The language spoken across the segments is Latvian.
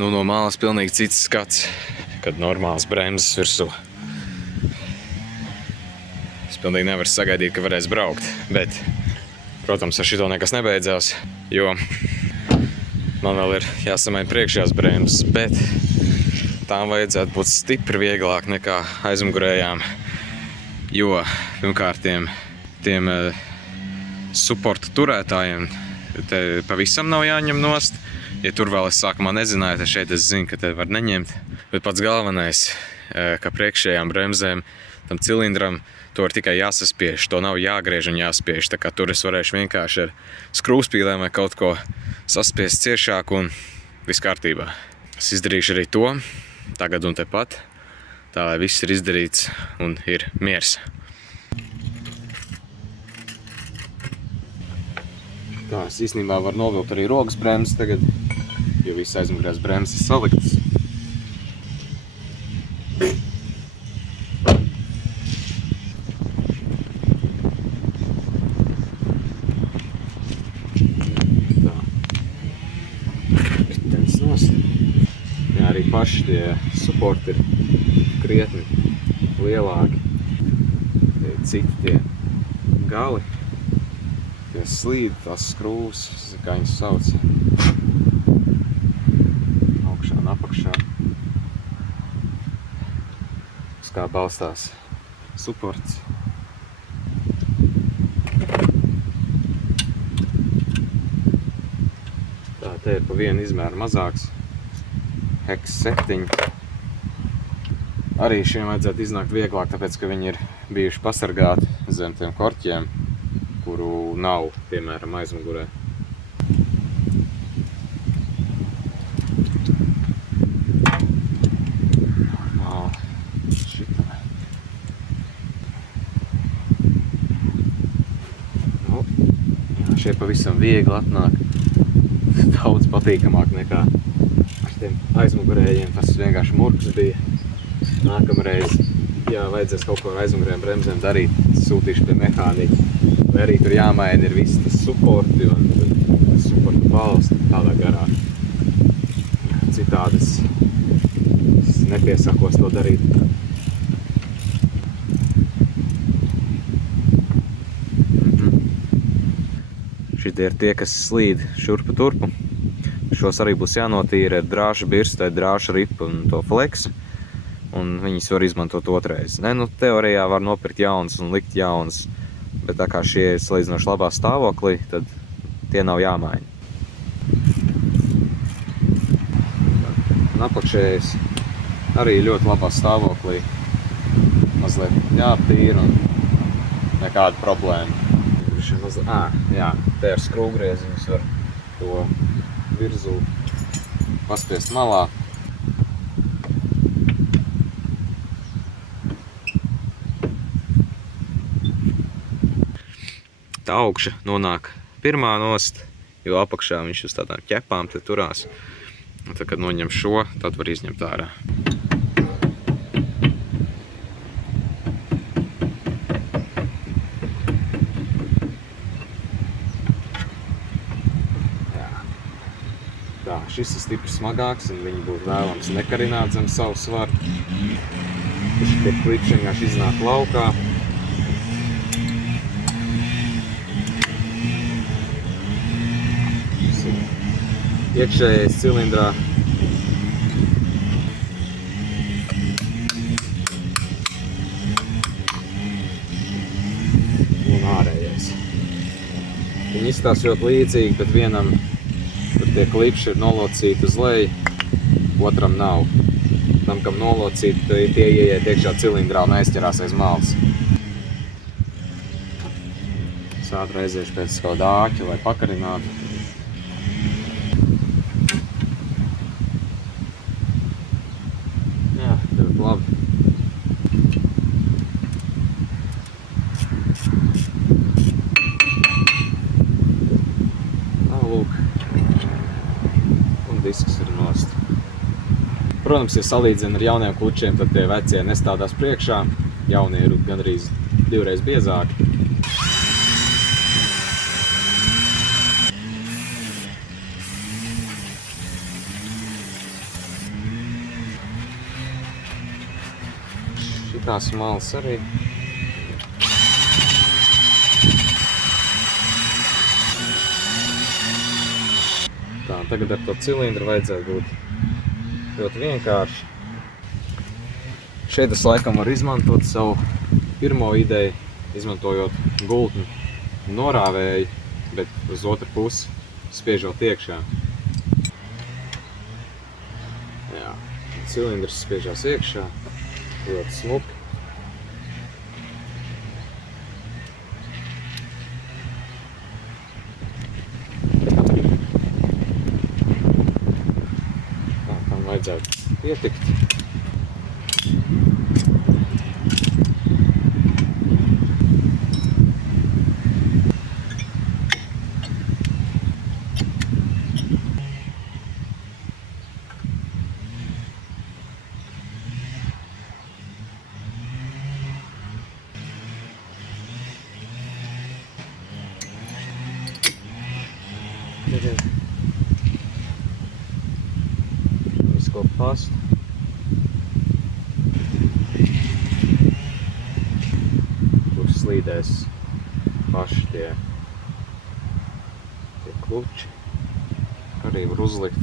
Nu, no malas pilnīgi cits skats, kad normāls bremzes virsū. Es pilnīgi nevaru sagaidīt, ka varēs braukt, bet, protams, ar šito nekas nebeidzās, jo man vēl ir jāsamaina priekšējās bremzes, bet tām vajadzētu būt stipri vieglāk nekā aizmugurējām, jo, pirmkārt, tiem suportu turētājiem te pavisam nav jāņem nost. Ja tur vēl es sākumā nezināju, tad šeit es zinu, ka te var neņemt. Bet pats galvenais, ka priekšējām bremzēm tam cilindram to ir tikai jāsaspiež, to nav jāgriež un jāspiež. Tā kā tur es varēšu vienkārši ar skrūvspīlēm vai kaut ko saspiest ciešāk un viss kārtībā. Es izdarīšu arī to, tagad un tepat, tā lai viss ir izdarīts un ir miers. Tā, es īstenībā varu novilkt arī rokas bremzes tagad, jo viss aizmugurējās bremzes saliktas. Tā. Ritenis nost. Jā, arī paši tie supporti ir krietni lielāki. Citi tie gali. Tie slīd, tās skrūvas, kā viņas sauc. Augšā un apakšā. Uz kā balstās supports. Tā, te ir pa vienu izmēru mazāks. Hex 7. Arī šiem vajadzētu iznākt vieglāk, tāpēc, ka viņi ir bijuši pasargāti zem tiem korķiem, kuru nav, piemēram, aizmugurē. Normāli. Šitā. Nu, jā, šie pavisam viegli atnāk. Daudz patīkamāk nekā ar tiem aizmugurējiem. Tas vienkārši murgs bija. Nākamreiz, jā, vajadzēs kaut ko ar aizmugurējiem bremzēm darīt. Sūtīšu pie mehāniķa. Vai arī tur jāmaina ir viss tas supporti un tas supporta balsts tādā garā. Citādi es nepiesakos to darīt. Šitie ir tie, kas slīd šurpu turpu. Šos arī būs jānotīra ar drāžu birstu, drāžu ripu un to fleksu. Un viņas var izmantot otrais. Ne, nu, teorijā var nopirkt jaunas un likt jaunas. Bet tā kā šie ir salīdzinoši labā stāvoklī, tad tie nav jāmaina. Un apakšējais arī ļoti labā stāvoklī. Mazliet jāaptīra un nekāda problēma. Jā, te ar skrūvgrieziņus var to virzu paspiest malā. Tā augša nonāk pirmā nost, jo apakšā viņš uz tādām ķepām te turās. Un tad, kad noņem šo, tad var izņemt ārā. Jā. Tā, šis ir stipri smagāks un viņi būtu vēlams nekarināt zem savu svaru. Šitie klipi vienkārši iznāk laukā. Iekšējais cilindrā. Un ārējais. Viņi izstās ļoti līdzīgi, bet vienam tur tie klipši ir nolocīti uz leju, otram nav. Tam, kam nolocīti, tie ieiet iekšā cilindrā un aizķerās aiz malas. Es ātreiziešu pēc kaut āķa, lai pakarinātu. Labi. Tā, lūk. Un disks ir nost. Protams, ja salīdzina ar jauniem klučiem, tad tie vecie nestādās priekšā. Jaunie ir gandrīz 2 reiz biezāki. Citās malas arī. Tā, tagad ar to cilindru vajadzētu būt ļoti vienkārši. Šeit es laikam varu izmantot savu pirmo ideju, izmantojot gultni norāvēju, bet uz otru pusi spiežot iekšā. Jā, cilindrs spiežās iekšā, ļoti smuki. Tā, tam vajadzētu pietikt. Visu ko pastu. Kur slīdēs paši tie kluči. Arī var uzlikt.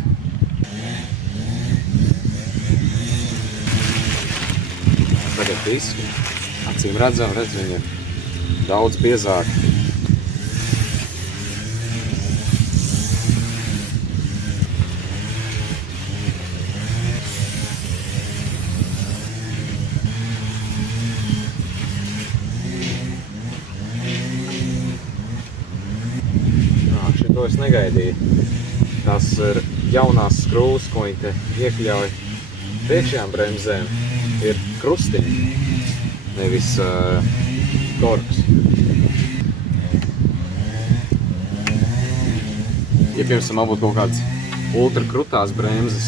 Tagad diski. Acīm redzam, viņi ir daudz biezāki. To es negaidīju. Tās ir jaunās skrūves, ko viņi te iekļauj priekšējām bremzēm, ir krustiņi, nevis torks. Ja piemēram būtu kaut kādas ultra krutās bremzes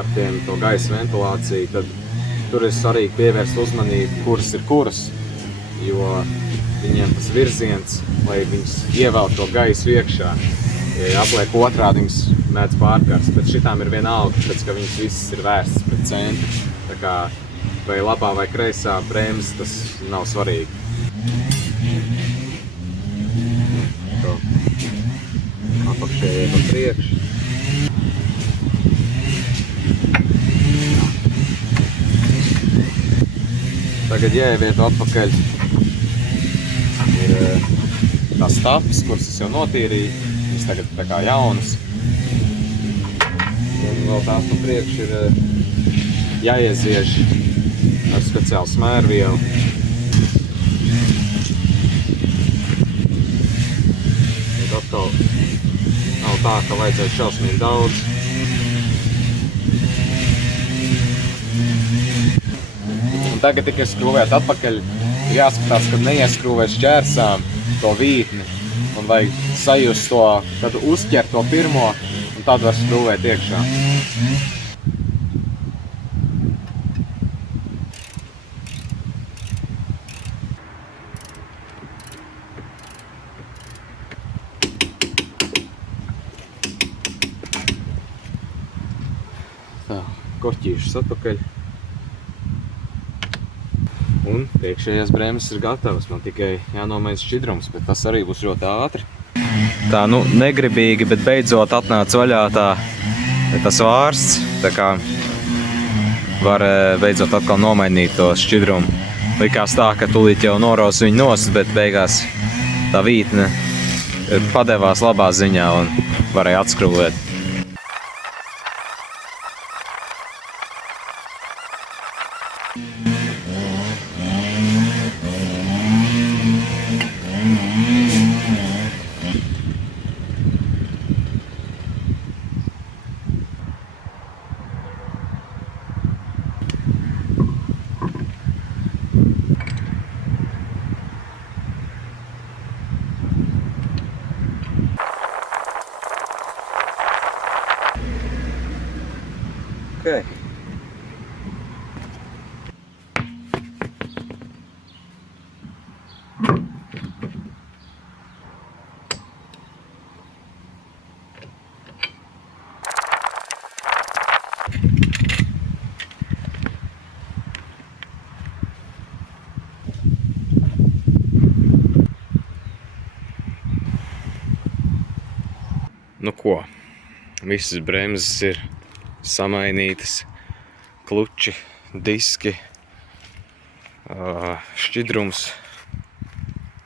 ar to gaisa ventilāciju, tad tur ir svarīgi pievērst uzmanību, kuras ir kuras, jo viņiem tas virziens, lai viņas ievelk to gaisu iekšā. Ja apliek otrādi, viņas mēdz pārkarst, bet šitām ir vienalga, tāpēc, ka viņas visas ir vērstas pret centru. Tā kā vai labā vai kreisā bremzes, tas nav svarīgi. To apakšējie pa priekšu. Tagad jāievieto atpakaļ ir tās tapas, kuras es jau notīrīju. Viņas tagad tā kā jaunas. Un vēl tās no priekšu ir jāieziež ar speciālu smērvielu. Tad atkal nav tā, ka vajadzēs šausmīgi daudz. Un tagad tikai skrūvēt atpakaļ, jāskatās, kad neieskrūvē šķērsām to vītni. Un vajag sajust to, tad uzķert to pirmo, un tad var skrūvēt iekšā. Tā, korķīšas atpakaļ. Un priekšējās bremzes ir gatavas, man tikai jānomaina šķidrums, bet tas arī būs ļoti ātri. Tā, nu, negribīgi, bet beidzot atnāca vaļā tas vārsts, tā kā var beidzot atkal nomainīt to šķidrumu. Likās tā, ka tūlīt jau noraus viņu nost, bet beigās tā vītne padevās labā ziņā un varēja atskrūvēt. Okay. Nu ko, visas bremzes ir samainītas, kluči, diski, šķidrums.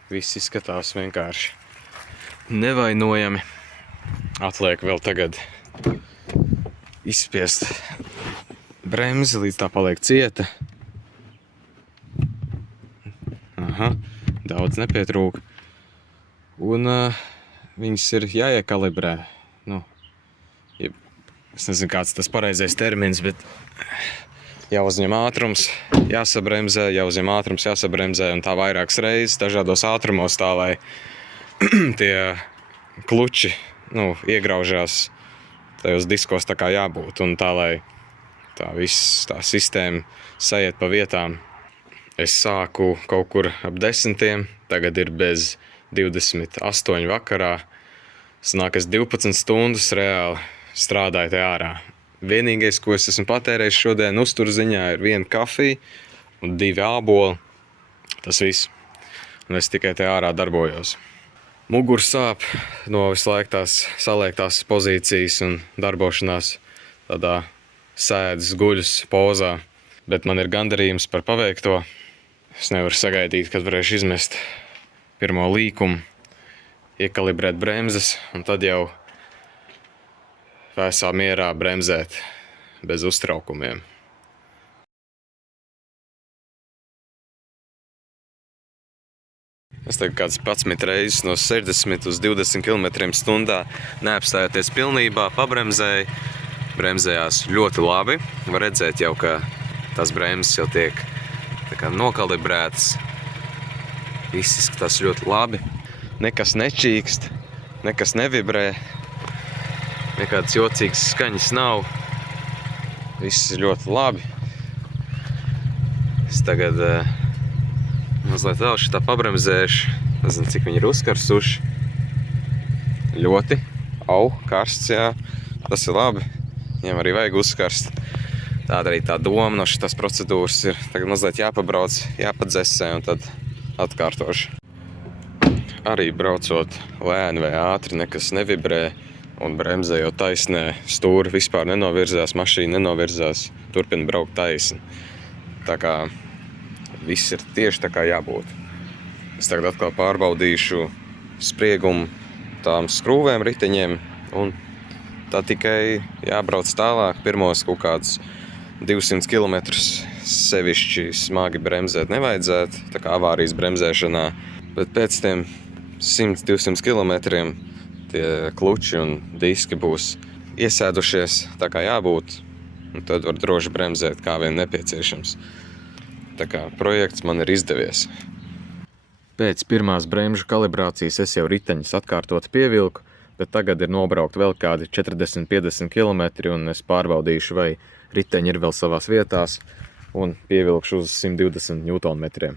Viss izskatās vienkārši nevainojami. Atliek vēl tagad izspiest bremzi, līdz tā paliek cieta. Aha, daudz nepietrūk. Un viņas ir jāiekalibrē. Nu, es nezinu, kāds tas pareizais termins, bet jāuzņem ātrums, jāsabremzē, un tā vairākas reizes dažādos ātrumos tā, lai tie kluči iegraužās tajos diskos tā kā jābūt, un tā, lai tā sistēma sajiet pa vietām. Es sāku kaut kur ap 10, tagad ir bez 28 vakarā. Sanāk, es 12 stundas reāli strādāju te ārā. Vienīgais, ko es esmu patērējis šodien uzturziņā, ir 1 kafija un 2 āboli. Tas viss. Un es tikai te ārā darbojos. Mugurs sāp no visu laiku tās saliektās pozīcijas un darbošanās tādā sēdes guļas pozā. Bet man ir gandarījums par paveikto. Es nevaru sagaidīt, kad varēšu izmest pirmo līkumu, iekalibrēt bremzes un tad jau vēsā mierā bremzēt bez uztraukumiem. Es tagad kāds 11 reizes no 60 uz 20 km/h neapstājoties pilnībā pabremzēju. Bremzējās ļoti labi. Var redzēt jau, ka tās bremzes jau tiek tā kā nokalibrētas. Viss izskatās ļoti labi. Nekas nečīkst, nekas nevibrē. Nekādas jocīgas skaņas nav. Viss ir ļoti labi. Es tagad mazliet vēl šitā pabremzēšu. Nezinu, cik viņi ir uzkarsuši. Ļoti. Karsts, jā. Tas ir labi. Viņiem arī vajag uzkarst. Tāda arī tā doma no šitās procedūras ir. Tagad mazliet jāpabrauc, jāpadzesē un tad atkārtošu. Arī braucot lēni vai ātri, nekas nevibrē. Un bremzējot taisnē, stūri vispār nenovirzās, mašīna nenovirzās, turpina braukt taisni. Tā kā viss ir tieši tā kā jābūt. Es tagad atkal pārbaudīšu spriegumu tām skrūvēm riteņiem, un tā tikai jābrauc tālāk. Pirmos kaut kādus 200 km sevišķi smagi bremzēt nevajadzētu, tā kā avārijas bremzēšanā, bet pēc tiem 100-200 km tie kluči un diski būs iesēdušies tā kā jābūt, un tad var droši bremzēt kā vien nepieciešams. Tā kā projekts man ir izdevies. Pēc pirmās bremžu kalibrācijas es jau riteņus atkārtot pievilku, bet tagad ir nobraukt vēl kādi 40-50 km, un es pārbaudīšu, vai riteņi ir vēl savās vietās, un pievilkšu uz 120 Nm.